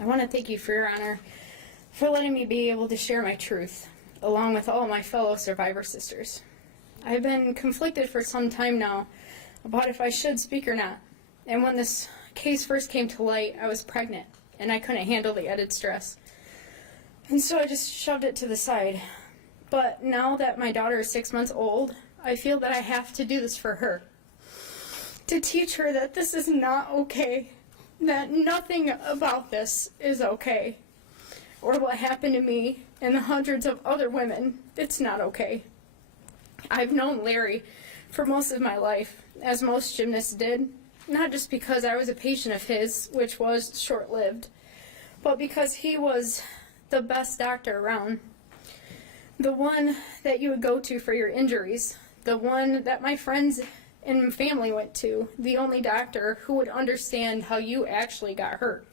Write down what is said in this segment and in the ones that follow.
I want to thank you for your honor for letting me be able to share my truth, along with all my fellow survivor sisters. I've been conflicted for some time now about if I should speak or not. And when this case first came to light, I was pregnant, and I couldn't handle the added stress. And so I just shoved it to the side. But now that my daughter is 6 months old, I feel that I have to do this for her. To teach her that this is not okay, that nothing about this is okay. Or what happened to me and the hundreds of other women, it's not okay. I've known Larry for most of my life, as most gymnasts did, not just because I was a patient of his, which was short-lived, but because he was the best doctor around. The one that you would go to for your injuries, the one that my friends and family went to, the only doctor who would understand how you actually got hurt.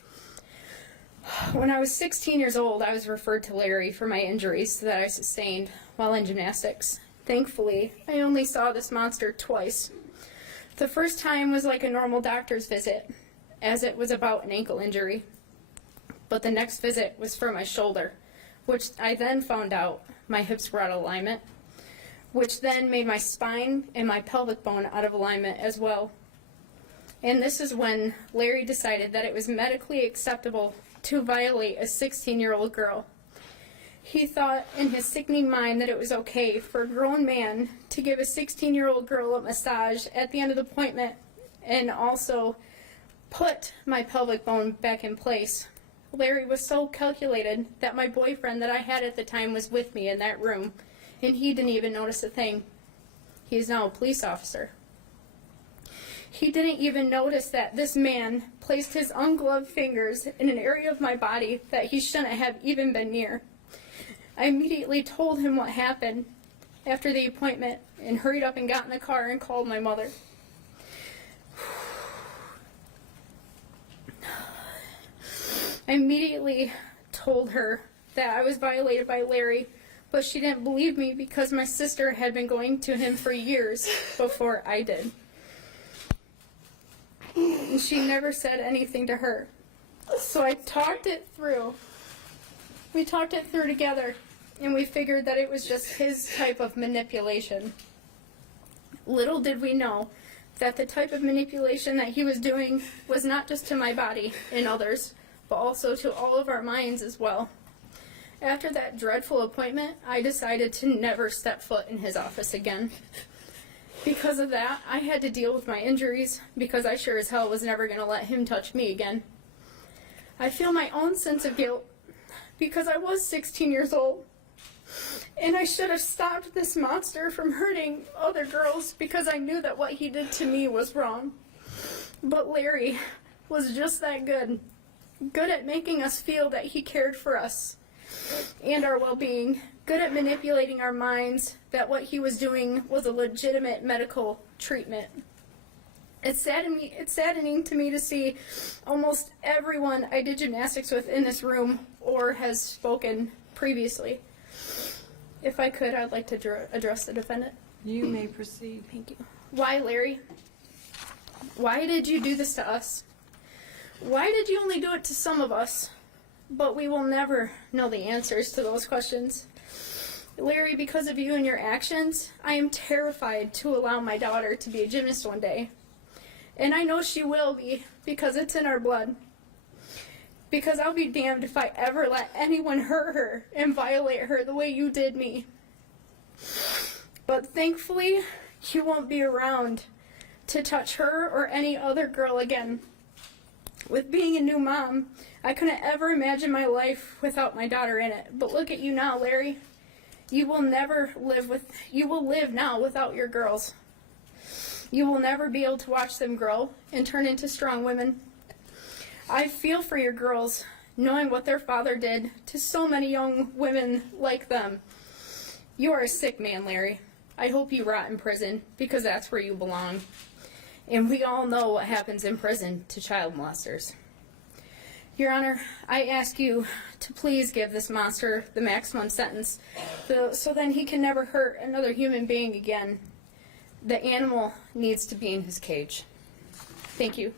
When I was 16 years old, I was referred to Larry for my injuries that I sustained while in gymnastics. Thankfully, I only saw this monster twice. The first time was like a normal doctor's visit, as it was about an ankle injury. But the next visit was for my shoulder, which I then found out my hips were out of alignment, which then made my spine and my pelvic bone out of alignment as well. And this is when Larry decided that it was medically acceptable to violate a 16-year-old girl. He thought in his sickening mind that it was okay for a grown man to give a 16-year-old girl a massage at the end of the appointment and also put my pelvic bone back in place. Larry was so calculated that my boyfriend that I had at the time was with me in that room, and he didn't even notice a thing. He is now a police officer. He didn't even notice that this man placed his ungloved fingers in an area of my body that he shouldn't have even been near. I immediately told him what happened after the appointment and hurried up and got in the car and called my mother. I immediately told her that I was violated by Larry, but she didn't believe me because my sister had been going to him for years before I did. And she never said anything to her. So I talked it through. We talked it through together, and we figured that it was just his type of manipulation. Little did we know that the type of manipulation that he was doing was not just to my body and others, but also to all of our minds as well. After that dreadful appointment, I decided to never step foot in his office again. Because of that, I had to deal with my injuries because I sure as hell was never going to let him touch me again. I feel my own sense of guilt because I was 16 years old, and I should have stopped this monster from hurting other girls because I knew that what he did to me was wrong. But Larry was just that good at making us feel that he cared for us and our well-being, good at manipulating our minds that what he was doing was a legitimate medical treatment. It's saddening to me to see almost everyone I did gymnastics with in this room or has spoken previously. If I could, I'd like to address the defendant. You may proceed. Thank you. Why, Larry? Why did you do this to us? Why did you only do it to some of us? But we will never know the answers to those questions. Larry, because of you and your actions, I am terrified to allow my daughter to be a gymnast one day. And I know she will be, because it's in our blood. Because I'll be damned if I ever let anyone hurt her and violate her the way you did me. But thankfully, you won't be around to touch her or any other girl again. With being a new mom, I couldn't ever imagine my life without my daughter in it. But look at you now, Larry. You will live now without your girls. You will never be able to watch them grow and turn into strong women. I feel for your girls, knowing what their father did to so many young women like them. You are a sick man, Larry. I hope you rot in prison, because that's where you belong. And we all know what happens in prison to child molesters. Your Honor, I ask you to please give this monster the maximum sentence so then he can never hurt another human being again. The animal needs to be in his cage. Thank you.